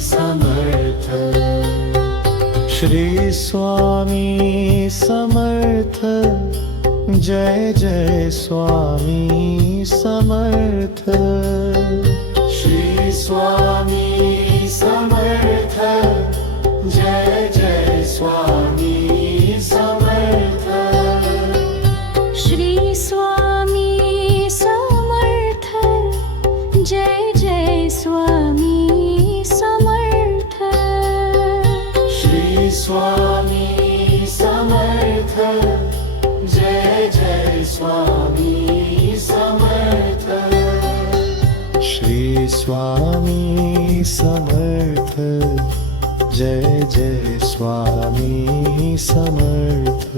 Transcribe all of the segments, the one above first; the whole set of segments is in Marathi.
समर्थ श्री स्वामी समर्थ जय जय स्वामी समर्थ श्री स्वामी समर्थ जय जय स्वामी समर्थ श्री स्वामी समर्थ जय जय स्वामी समर्थ श्री स्वामी समर्थ जय जय स्वामी समर्थ श्री स्वामी समर्थ जय जय स्वामी समर्थ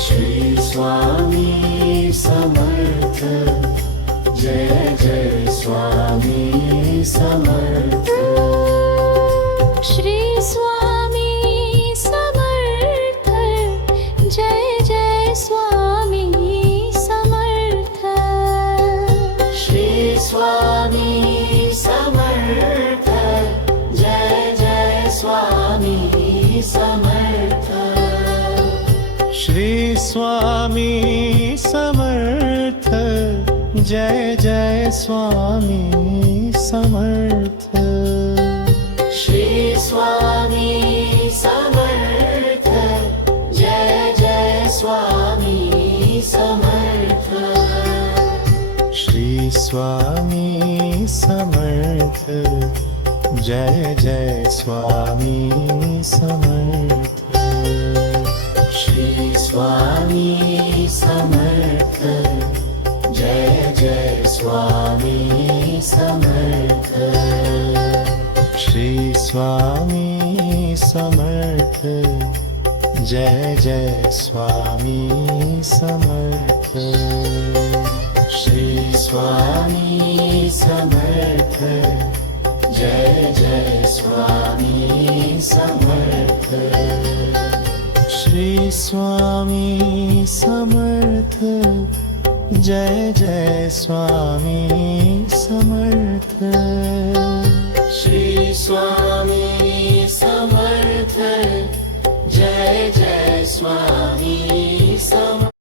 श्री स्वामी समर्थ जय जय स्वामी समर्थ श्री स्वामी समर्थ जय जय स्वामी समर्थ श्री स्वामी समर्थ जय जय स्वामी समर्थ श्री स्वामी समर्थ जय जय स्वामी समर्थ श्री स्वामी समर्थ जय जय स्वामी समर्थ श्री स्वामी समर्थ जय जय स्वामी समर्थ श्री स्वामी समर्थ जय जय स्वामी समर्थ श्री स्वामी समर्थ जय जय स्वामी समर्थ श्री स्वामी समर्थ जय जय स्वामी समर्थ श्री स्वामी समर्थ जय जय स्वामी समर्थ श्री स्वामी समर्थ जय जय स्वामी समर्थ